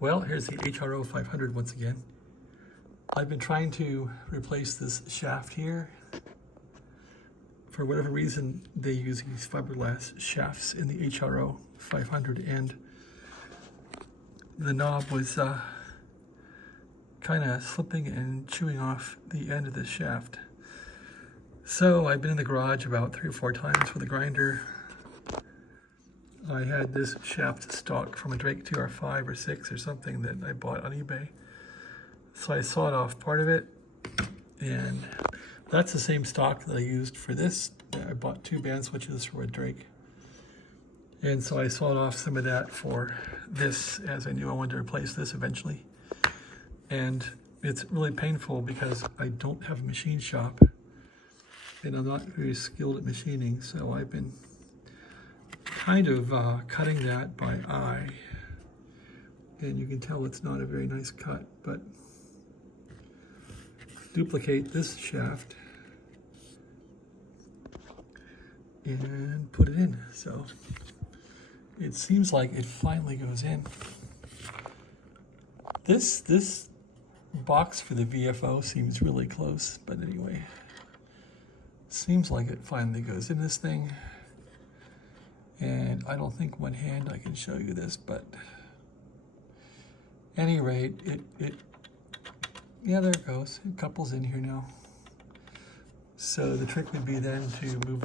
Well, here's the HRO 500 once again. I've been trying to replace this shaft here. For whatever reason, they use these fiberglass shafts in the HRO 500, and the knob was kind of slipping and chewing off the end of the shaft. So I've been in the garage about 3 or 4 times with a grinder. I had this shaft stock from a Drake 2R5 or 6 or something that I bought on eBay. So I sawed off part of it, and that's the same stock that I used for this. I bought 2 band switches for a Drake. And so I sawed off some of that for this, as I knew I wanted to replace this eventually. And it's really painful because I don't have a machine shop, and I'm not very skilled at machining, so I've been kind of cutting that by eye. And you can tell it's not a very nice cut, but duplicate this shaft and put it in. So it seems like it finally goes in. This box for the VFO seems really close, but anyway, seems like it finally goes in this thing. And I don't think one hand I can show you this, but at any rate, yeah, there it goes. It couples in here now. So the trick would be then to move